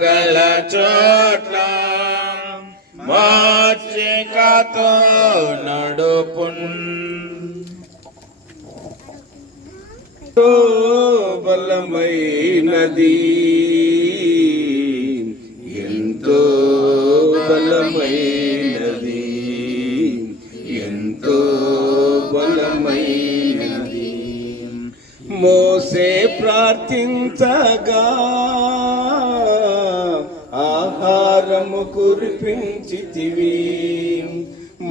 గల చోట్ల మాచికతో నడుపున్ బలమైనది ఎంతో బలమైనది ఎంతో బలమైనది. మోసే ప్రార్థించగా ఆహారము కురిపించితివి.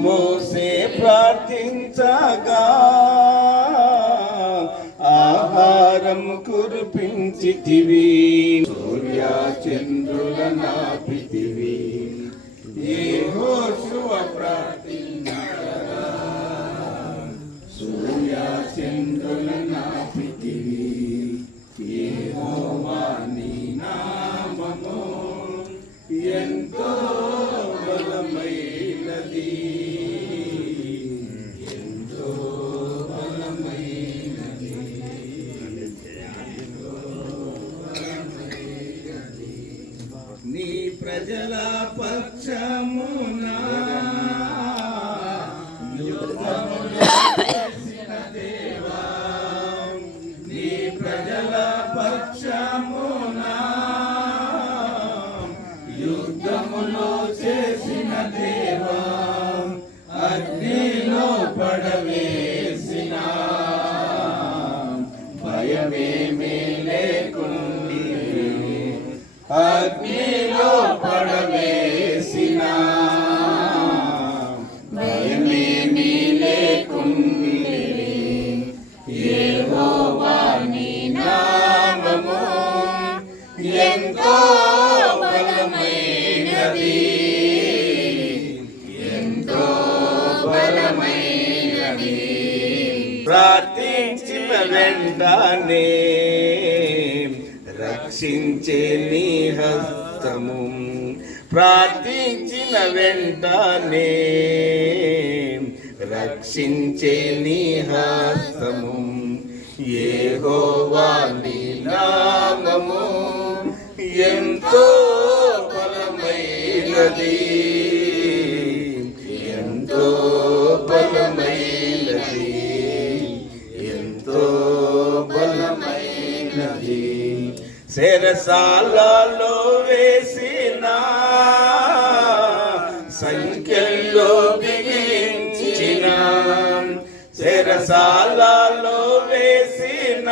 మోసే ప్రార్థించగా ఆహారము కురిపించితివి. సూర్య చంద్రుల నాపితివి. యెహోషువ ప్రార్థించగా సూర్య చంద్రుల నాపితివి. యెహోవా నీ నామము ఎంతో బలమైనది ఎంతో బలమైనది. నీ ప్రజల పక్షమునా యుద్ధములు చేసిన దేవా, నీ ప్రజల పక్షమునా యుద్ధములో చేసిన దేవా, అగ్నిలో పడవేసిన భయమేమీ లేకుండి. అగ్నిలో పడవేసిన భయమేమీ లేకుండి. యెహోవా నీ నామము ఎంతో బలమైనది ఎంతో బలమైనది. ప్రార్థించిన వెంటనే రక్షించే నీ హస్తము. ప్రార్థించిన వెంటనే రక్షించే నీ హస్తము. యెహోవా నీ నామము ఎంతో బలమైనది ఎంతో బలమైనది ఎంతో బలమైనది. చెరసాలలో వేసిన సంఖ్యలో బిగించిన చెరసాలలో వేసిన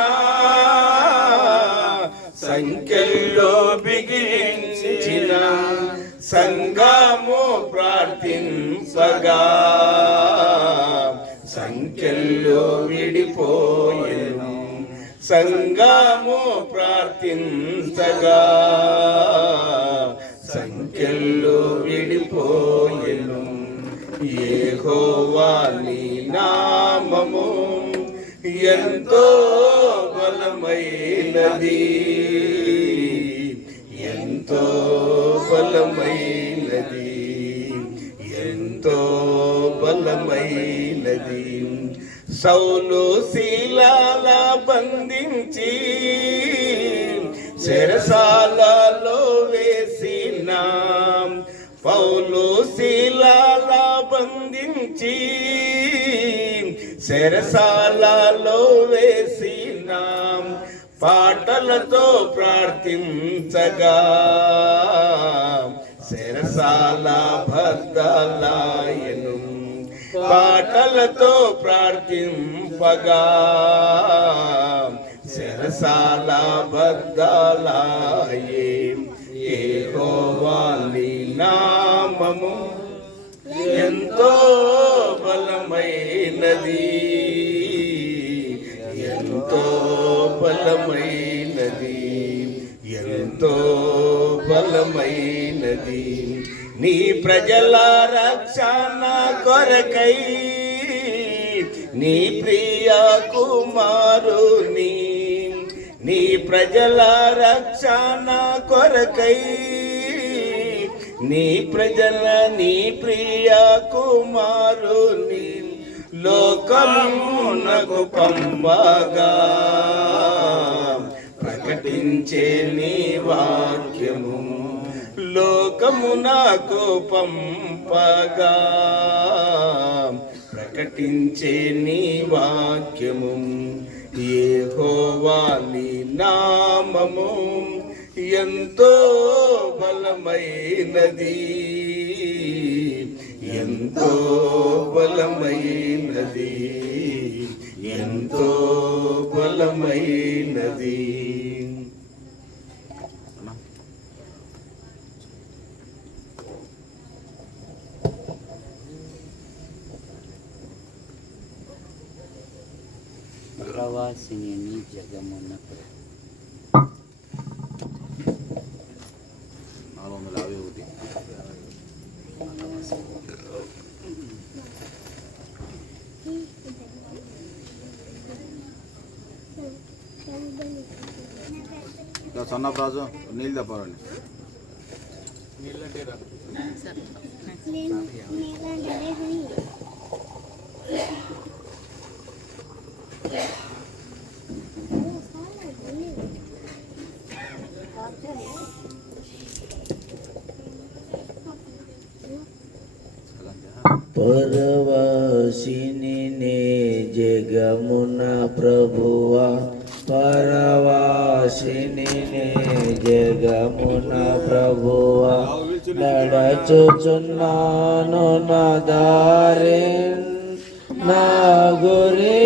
సంఖ్యలో బిగించిన సంఘము ప్రార్థింపగా సంఖ్యలో విడిపోయెను. సంఘము ప్రార్థించగా సంఖ్యలో విడిపోయెను. యెహోవా నీ నామము ఎంతో బలమైనది ఎంతో బలమైనది ఎంతో బలమైనది. సౌలు శీలాల బంధించి చెరసాలలో వేసిన పౌలు శీలాల బంధించి చెరసాలలో వేసిన పాటలతో ప్రార్థించగా చెరసాల బద్దలాయెను. పాటలతో ప్రార్థింపగా చెరసాల బద్దలాయె. యెహోవా నీ నామము ఎంతో బలమైనది ఎంతో బలమైనది ఎంతో బలమైనది. నీ ప్రజల రక్షణ కొరకై నీ ప్రియ కుమారుని నీ ప్రజల రక్షణ కొరకై నీ ప్రియ కుమారుని లోకమునకు పంపగా ప్రకటించే నీ వాక్యము లోకమునకు పంపగా ప్రకటించే నీ వాక్యము యెహోవా నీ నామము ఎంతో బలమైనది ఎంతో బలమైనది ఎంతో బలమైనది. ప్రవాసిని జగమున 450. సన్న రాజు నీళ్ళు తప్పారండి. పరవాసిని నే జగమున ప్రభువా పరవాసిని నే జగమున ప్రభువా నడచుచున్నాను నా దారిన్ నా గురి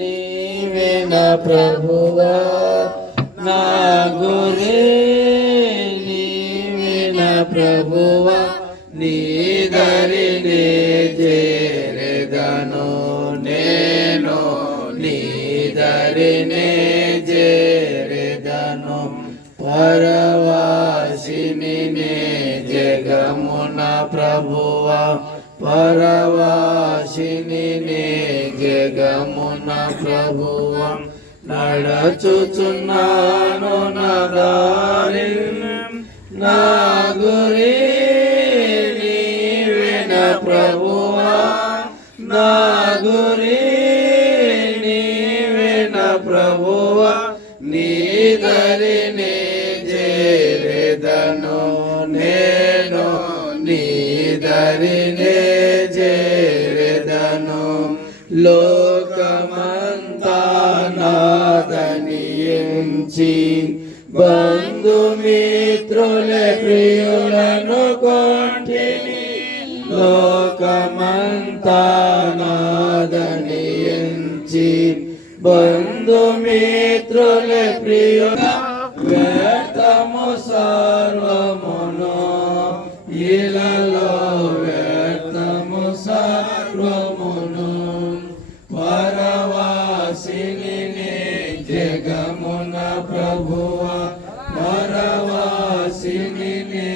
నీవే నా ప్రభువా నా గురి నీవే నా ప్రభువా నీ దరినే చేరెదను నేను నీ దరినే చేరెదను పరవాసిని నే జగమున ప్రభువా పరవాసిని నే జగమున ప్రభువా నడచుచున్నాను నా దారి నా గురి ప్రభువా నా గురి నీవే నా ప్రభువా నీ దరినే చేరెదను నేను నీ దరినే చేరెదను లోకమంతా నాదని ఎంచి బంధుమిత్రులే ప్రియులను కొంటిని లోకమంతా నాదని ఎంచి బంధుమిత్రులే ప్రియుల వ్యర్థము సర్వమును ఇలలో వ్యర్థము సర్వమును పరవాసిని నే జగమున ప్రభువా పరవాసిని నే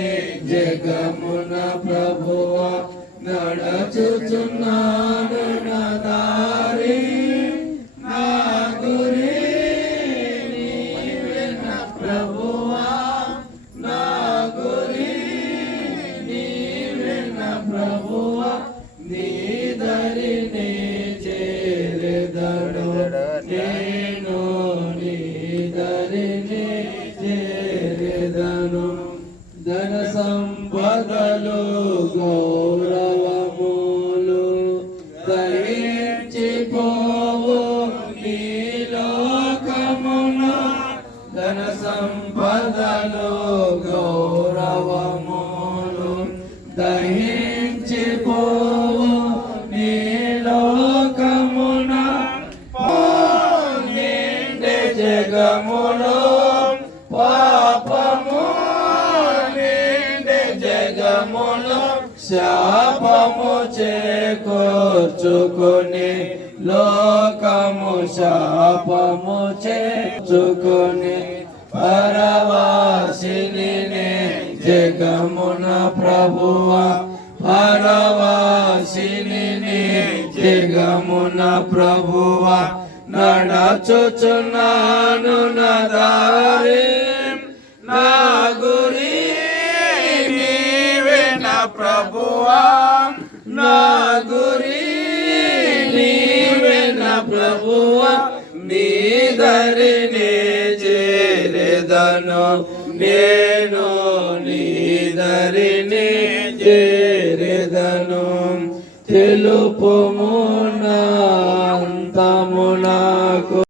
జగమున ప్రభువా నడచుచున్నాను నా దారి నా గురి నీవే నా ప్రభువా నా గురి నీవే నా ప్రభువా నీ దరినే చేరెదను నేను నీ దరినే చేరెదను ధన సంపదలు గౌరవములు దయించిపోవు ఈ లోకమున ధన సంపదలు గౌరవములు దయించిపోవు ఈ లోకమున నిండే జగములో పాపము జగములో శాపము చేకూర్చుకొని లోకము శాపము చేర్చుకొని పరవాసిని నే జగమున ప్రభువా పరవాసిని జగమున ప్రభువా నడచుచున్నాను నా దారి నా గురి నీవే నా ప్రభువా నా గురి నీవే నా ప్రభువా నీ దరినే చేరెదను నేను నీ దరినే చేరెదను తెలుపుము నా అంతము నాకు